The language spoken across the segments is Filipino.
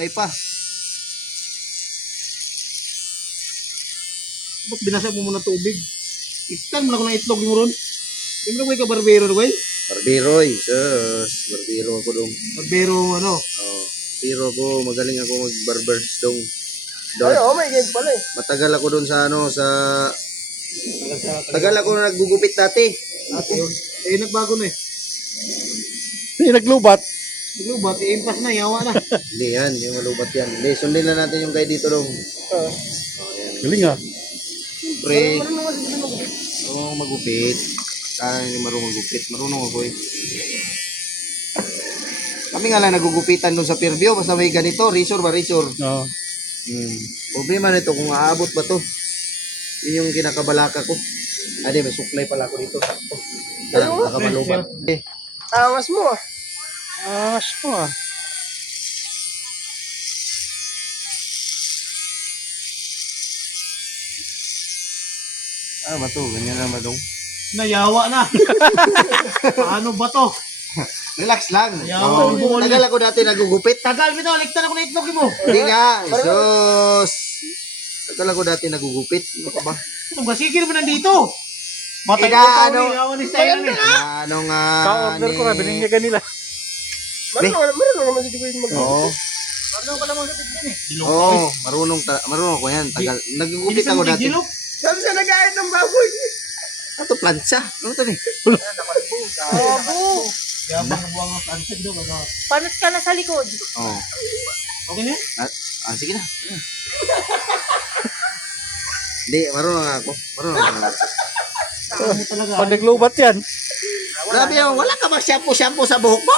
Play pa. Ba't binasa mo muna tubig? Itan mo na ko ng itlog mo ron. Di mo na ko barbero na ko eh. Barbiroy, sus. Barbiro ako dong. Barbero ano? Oh, barbiro ako. Magaling ako mag-barbers dong. Ay, may game pala eh. Matagal ako doon sa tagal ako na naggugupit dati. Ate yun. Eh nagbago na eh. Hindi naglubat. Naglubat, i-impas na, yawa na. Hindi yan, yung malubat yan. Hindi, sundin na natin yung guide dito dong. Oh, yan. Galing ah. Siyempre, magupit. Sana hindi marunong magupit. Marunong ako eh. Kami nga lang nagugupitan doon sa Fairview. Basta may ganito, resort ba resort? Oo. Problema nito kung aabot ba to. Yun yung kinakabalaka ko. Ade, may suklay pala ako dito. Nakamalubat. Angas mo ah. Angas mo ah. Ano ba to? Ganyan na ba dong? Nayawa na. Paano ba to? Relax lang. Yawa, Oh, tagal ako dati nagugupit. Tagal mo to, liktan ako ng itlog mo. Hindi nga. Sus. Tagal ako dati nagugupit. Ano ka ba? Ano ba? Sige naman nandito. Matay Ina, ko to, ano? yawa ni Style eh. Ano nga? Ka-order ko na, binigyan nila. Marunong naman si Dwayne mag- Oo. Ano pala mga kapit din eh? Oo. Marunong ako yan. Tagal. Nagugupit ako dati. Gilok. Sabi siya nag-aayat ng baboy. Ano to? Plancha? Ano to eh? Abo. Yabang buwang ang answer doon. Panot ka na sa likod. Oo. Okay na yan? Sige na. Hindi, marunong nga ako. Marunong ako. Ano talaga? Pag naglubat yan. Grabe yun. Wala ka ba shampoo sa buhok mo?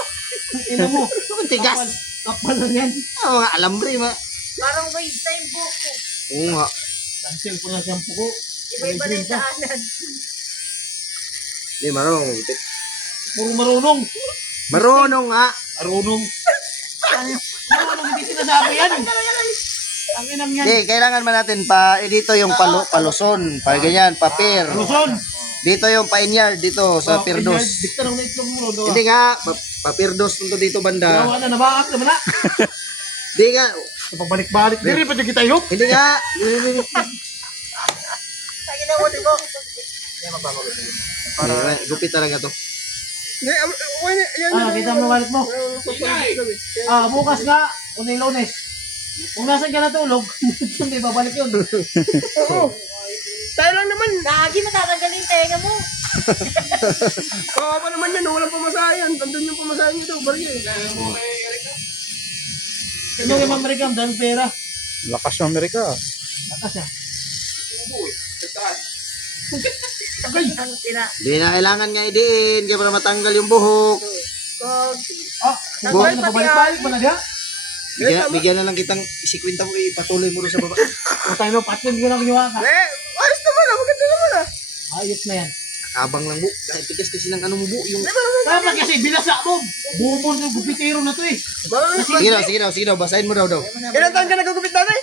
Ina mo. Ang tigas. Kapal lang yan. Oo nga, alambre ma. Parang waste time buhok mo. Oo nga. Cancel ko na shampoo ko. Iba-iba na yung daanan. Hindi, marunong magupit. Puro marunong. Marunong nga. Marunong. Marunong hindi sinasabi yan. Ang inang yan. Hindi, kailangan man natin dito yung paluson. Ganyan, papir. Luzon. Dito yung painyard dito sa Pirdos. Dikta lang na itlog mo. Hindi nga, papirdos punto dito banda. Yawa na, nabaak naman na. Hindi nga. Pabalik-balik. Diri pa dyan kita ihop. Hindi nga. Lagi na ulit mo. Hindi, gupit talaga to. Hindi, yan. Kita mo wallet mo. Bukas nga. Unay Lunes. Kung nasan ka natulog, hindi babalik yun. Oo. Tayo lang naman. Lagi matatanggalin yung tenga mo. Kawawa naman yan. Walang pamasayan. Tandun yung pamasayan nito. Barya eh. Ano yung Amerikam? Dahil pera. Lakas ng Amerika. Lakas ah. Ang pina. Hindi na kailangan nga idiin kaya para matanggal yung buhok. Buhay na pabalik-balik ba na diya? Bigyan na lang kitang isikwinta mo ipatuloy mo rin sa baba. O tayo no, patin ko lang kinuha ka. Ayos naman ah. Maganda naman ah. Ayos na yan. Nakabang lang bu. Kahit tigas kasi ng ano mo bu. Yung... Kaya kasi binasa mo. Bumon yung gupitero na to eh. Sige daw. Basahin mo daw. Ilan taon ka nagugupit dati?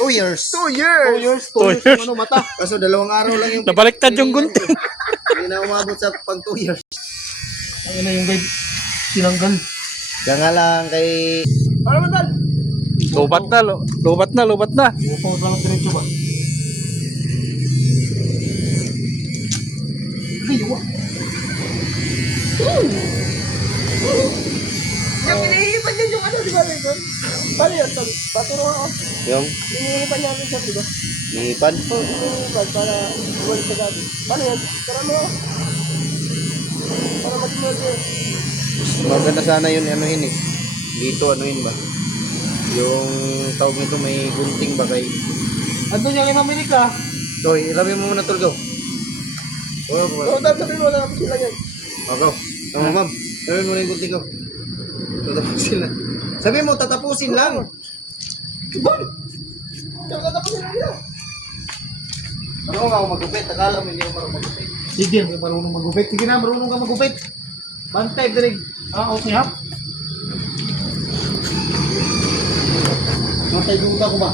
2 years. 2 years. 2 years. Ano mata? Kaso 2 araw lang yung... Nabaliktad yung gunting. Hindi na umabot sa pag 2 years. Ayun na yung guide. Sinanggal. Kaya nga lang kay... Ano naman tal? Lubat na. Upo lang ang diretso ba? Ayun. Yung inihipan yan yung ano, di ba? Paano yan tal? Paturo ako. Yung Inihipan niya rin siya, di ba? nipad. Inihipan para iwalik sa gabi. Paano yan? Tara mo. Para mag-iwalik yan. Maganda sana yun anuhin eh. Dito anuhin ba? Yung tawag nito may gunting ba kay... Andun yung Amerika. So, irabi mo muna tulgaw. Oo, sabi mo, wala na sila yan. Go. Tama ma'am. Sabi mo na yung gunting ko. Tatapusin lang. Sabi mo, tatapusin lang. Bon! Kaya katapos nila nila. Ano nga ako magupit? Akala mo hindi ako marunong magupit. Sige, may marunong magupit. Sige na, marunong ka magupit. Bantay, dirig. Okay ha? Bantay, duda ko ba?